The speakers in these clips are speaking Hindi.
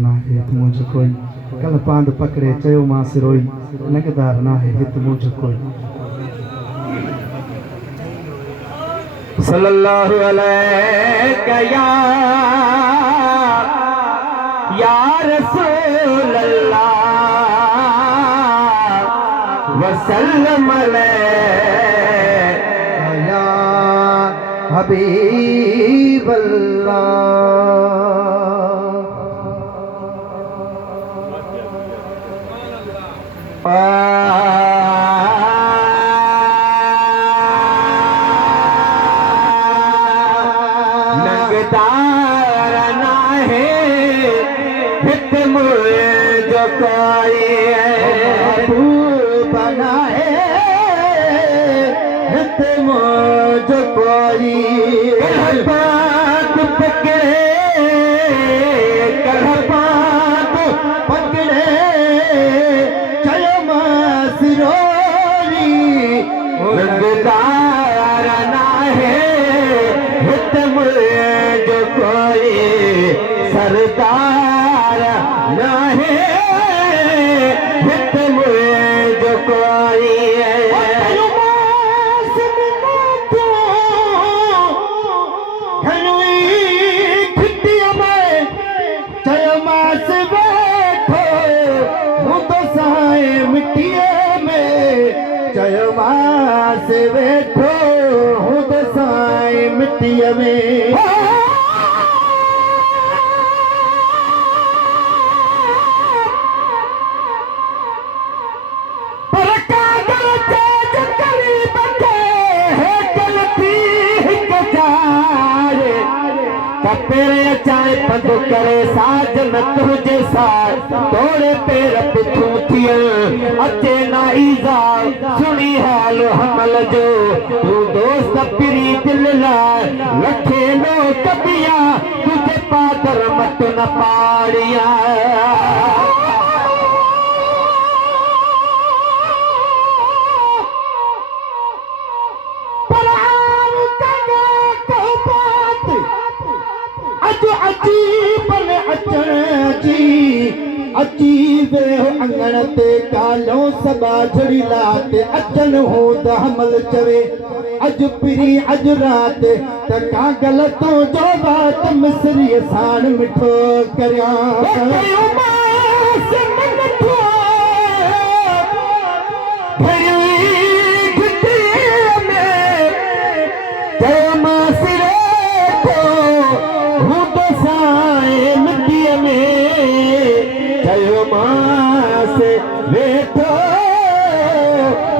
ना है हित मुझ कोई कल पांद पकड़े चयो मां सिरोई लगदार ना है हित मुझ कोई। सल्लल्लाहु अलैहि या रसूल अल्लाह वसल्लम अलैहि या हबीब नगदार ना है हित मुझ कोई बना है हित मुझ कोई बात पकड़े बात पकड़े चलो मां सिरोई नगदार ना है हित मुझ कोई सरदार ना है हित मुझ कोई से बैठो हूँ तो साई मिट्टी में पेरे चाहे पद करे साजन तुझे साथ तोड़े पेर पिछू थियल अचे ना ईज़ा सुनी हाल हमल जो तू दोस्त पिरी दिल लाए लखे लो कबिया तुझे पादर मत न पाड़िया अची वे अंगण ते कालो सबा झड़ी लाते अचन हो दमल चवे अज पिरी अज रात त का गलतो जो बात मिसरी साण मिठो करया बैठो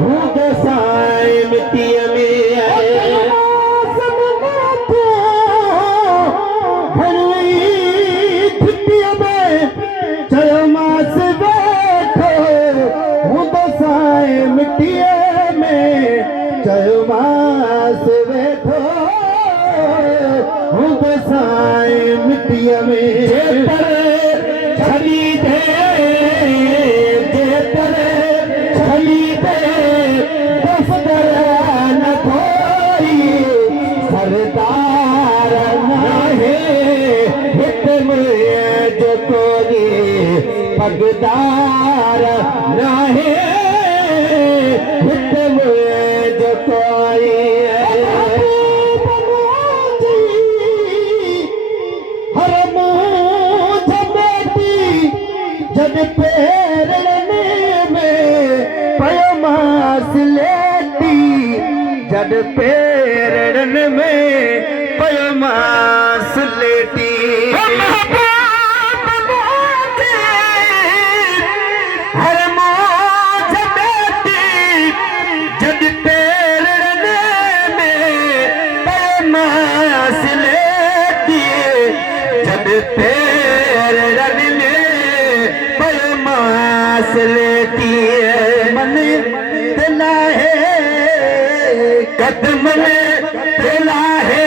हूँ दसाए मिट्टी में चयो मास बैठो हूँ दसाए मिट्टी में चयो मास बैठो हूँ दसाए मिट्टी में पगदार ना है हित मुझ कोई हर मुझ बेटी जब पेरने में पयमास लेती जब पेरने में पयमास लेती लेती मन दिला है कदम दिला है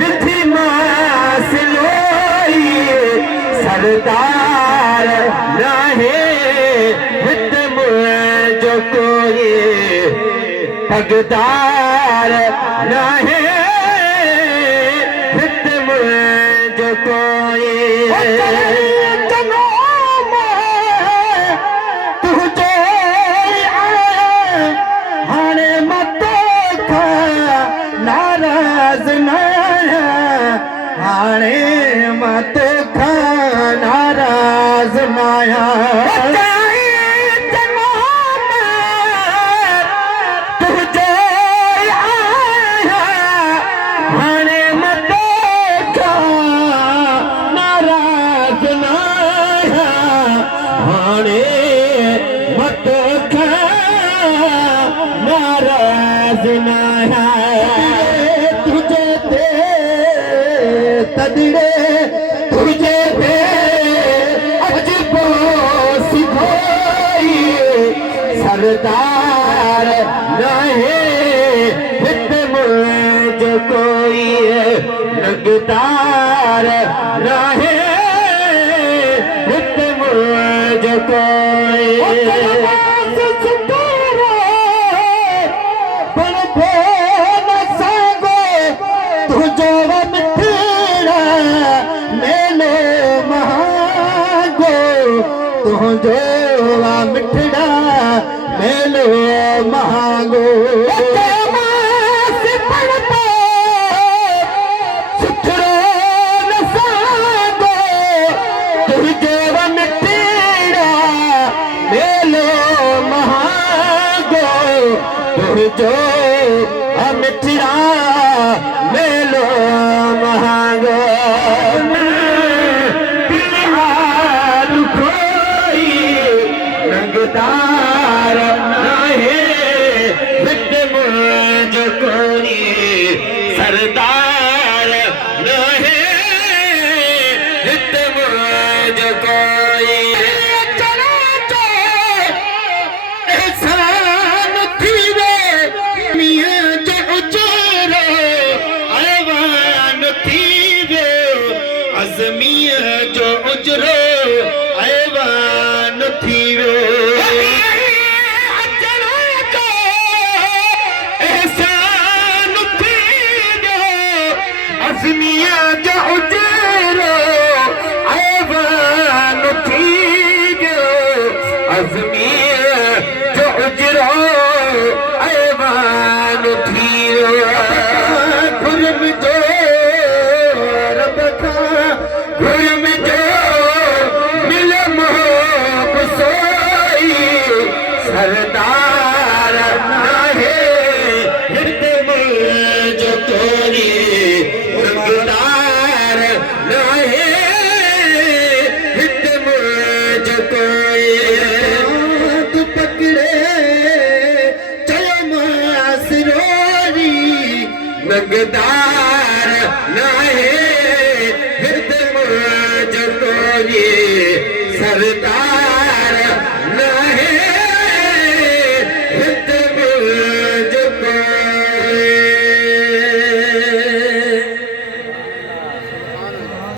विधि मास लोई सरदार ना है हित मुझ कोई पगदार ना है हित मुझ कोई आया तुझे आया हाणे मत नाराज नाया हाणे मत नाराज नाया तुझे ते तदड़े तुझे ते अजबो सिखोई सरदार नहीं हित मुझ कोई नगदार नहीं हित मुझ कोई तुझो मिठड़ा मेलो महागो तुझो मिठड़ा मेलो महागो जो मिठड़ा मेलो महागो बिहार कोई रंगदार नहीं हित मुझ कोई सरदार नहीं हित मुझ कोई जो उजरो ऐवान थी वे एहसान थी जो अज़मिया जो उजरो ऐवान थी जो अज़मिया जो उजरो ऐवान थी गुरम जो रब का गुरम जो मिल मोह सोई सरदार नाहे हित मुझ कोई रंगदार नाहे हित मुझ कोई तू पकड़े चलो मासरोरी नगदार नाहे हित मुझ कोई सरदार